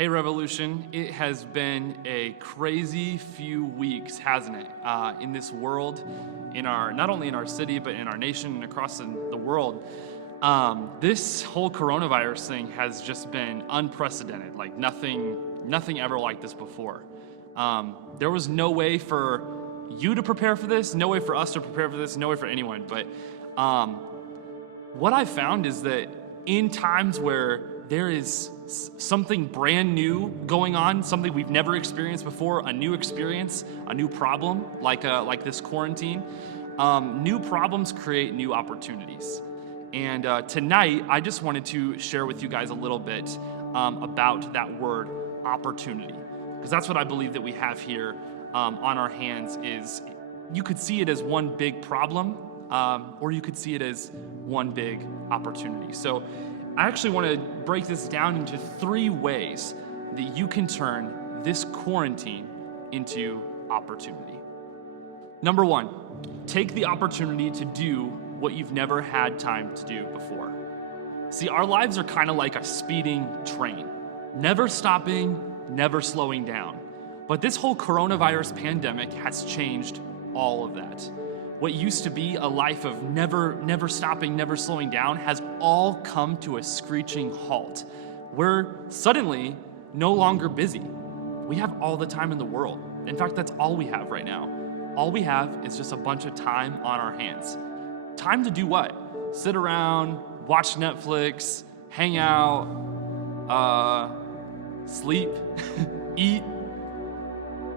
Hey Revolution, it has been a crazy few weeks, hasn't it? In this world, not only in our city, but in our nation and across the world. This whole coronavirus thing has just been unprecedented, like nothing ever like this before. There was no way for you to prepare for this, no way for us to prepare for this, no way for anyone. But what I found is that in times where there is something brand new going on, something we've never experienced before, a new experience, a new problem, like this quarantine, new problems create new opportunities. And tonight, I just wanted to share with you guys a little bit about that word, opportunity. Because that's what I believe that we have here on our hands is, you could see it as one big problem, or you could see it as one big opportunity. So I actually want to break this down into 3 ways that you can turn this quarantine into opportunity. Number 1, take the opportunity to do what you've never had time to do before. See, our lives are kind of like a speeding train, never stopping, never slowing down. But this whole coronavirus pandemic has changed all of that. What used to be a life of never stopping, never slowing down has all come to a screeching halt. We're suddenly no longer busy. We have all the time in the world. In fact, that's all we have right now. All we have is just a bunch of time on our hands. Time to do what? Sit around, watch Netflix, hang out, sleep, eat.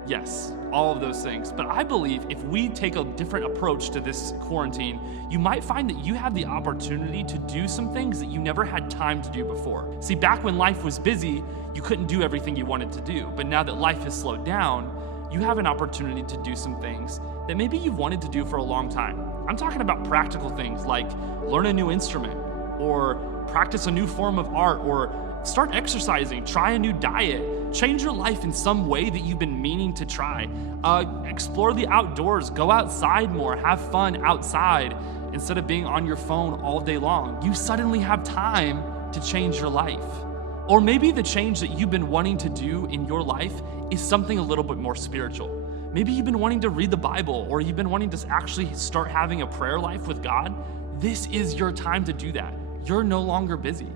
Yes, all of those things. But I believe if we take a different approach to this quarantine, you might find that you have the opportunity to do some things that you never had time to do before. See, back when life was busy, you couldn't do everything you wanted to do. But now that life has slowed down, you have an opportunity to do some things that maybe you've wanted to do for a long time. I'm talking about practical things like learn a new instrument, or practice a new form of art, or start exercising, try a new diet, change your life in some way that you've been meaning to try. Explore the outdoors, go outside more, have fun outside instead of being on your phone all day long. You suddenly have time to change your life. Or maybe the change that you've been wanting to do in your life is something a little bit more spiritual. Maybe you've been wanting to read the Bible, or you've been wanting to actually start having a prayer life with God. This is your time to do that. You're no longer busy.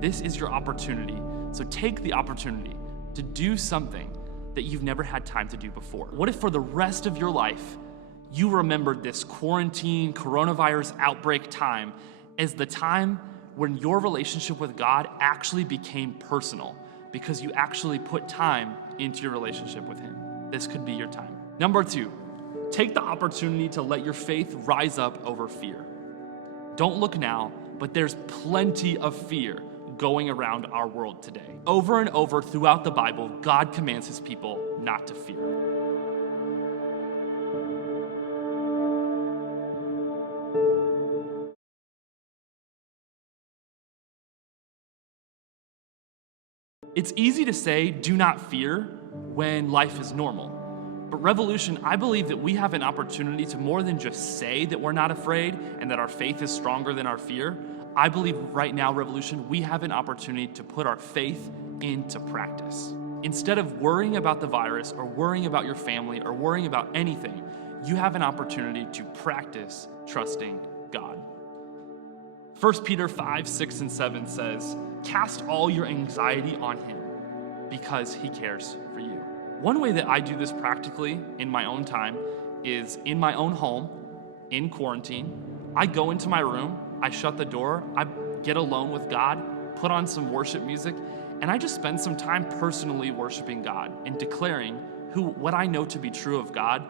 This is your opportunity. So take the opportunity to do something that you've never had time to do before. What if for the rest of your life, you remembered this quarantine, coronavirus outbreak time as the time when your relationship with God actually became personal because you actually put time into your relationship with Him? This could be your time. Number 2, take the opportunity to let your faith rise up over fear. Don't look now, but there's plenty of fear going around our world today. Over and over throughout the Bible, God commands His people not to fear. It's easy to say, do not fear, when life is normal. But Revolution, I believe that we have an opportunity to more than just say that we're not afraid and that our faith is stronger than our fear. I believe right now, Revolution, we have an opportunity to put our faith into practice. Instead of worrying about the virus or worrying about your family or worrying about anything, you have an opportunity to practice trusting God. 1 Peter 5, 6, and 7 says, cast all your anxiety on Him because He cares for you. One way that I do this practically in my own time is in my own home, in quarantine. I go into my room, I shut the door, I get alone with God, put on some worship music, and I just spend some time personally worshiping God and declaring what I know to be true of God.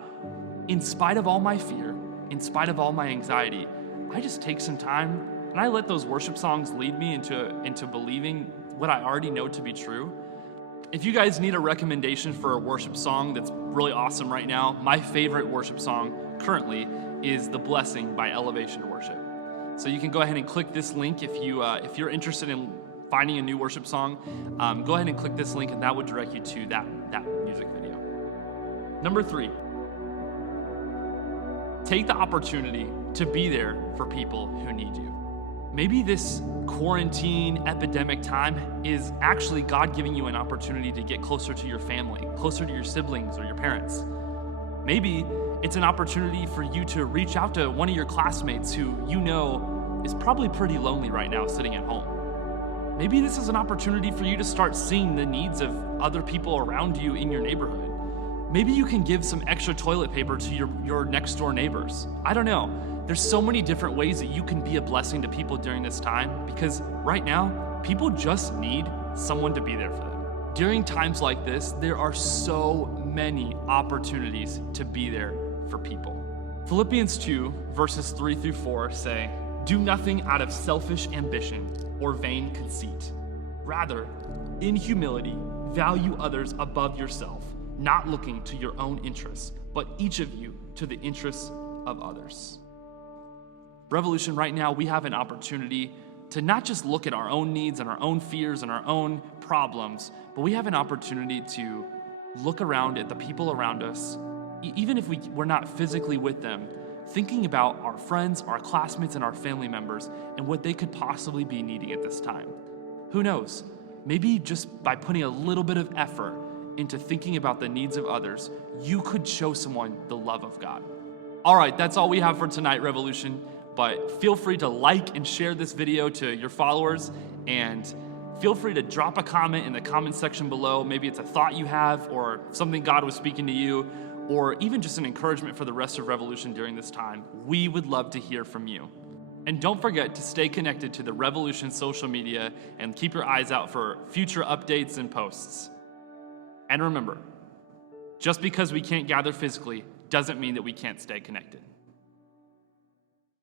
In spite of all my fear, in spite of all my anxiety, I just take some time and I let those worship songs lead me into believing what I already know to be true. If you guys need a recommendation for a worship song that's really awesome right now, my favorite worship song currently is The Blessing by Elevation Worship. So you can go ahead and click this link if you're interested in finding a new worship song. Go ahead and click this link and that would direct you to that music video. Number 3, take the opportunity to be there for people who need you. Maybe this quarantine epidemic time is actually God giving you an opportunity to get closer to your family, closer to your siblings or your parents. Maybe it's an opportunity for you to reach out to one of your classmates who you know is probably pretty lonely right now sitting at home. Maybe this is an opportunity for you to start seeing the needs of other people around you in your neighborhood. Maybe you can give some extra toilet paper to your next door neighbors. I don't know. There's so many different ways that you can be a blessing to people during this time, because right now, people just need someone to be there for them. During times like this, there are so many opportunities to be there for people. Philippians 2, verses 3 through 4 say, "Do nothing out of selfish ambition or vain conceit. Rather, in humility, value others above yourself, not looking to your own interests, but each of you to the interests of others." Revolution, right now, we have an opportunity to not just look at our own needs and our own fears and our own problems, but we have an opportunity to look around at the people around us, even if we're not physically with them, thinking about our friends, our classmates, and our family members and what they could possibly be needing at this time. Who knows? Maybe just by putting a little bit of effort into thinking about the needs of others, you could show someone the love of God. All right, that's all we have for tonight, Revolution. But feel free to like and share this video to your followers, and feel free to drop a comment in the comment section below. Maybe it's a thought you have or something God was speaking to you, or even just an encouragement for the rest of Revolution during this time. We would love to hear from you. And don't forget to stay connected to the Revolution social media and keep your eyes out for future updates and posts. And remember, just because we can't gather physically doesn't mean that we can't stay connected.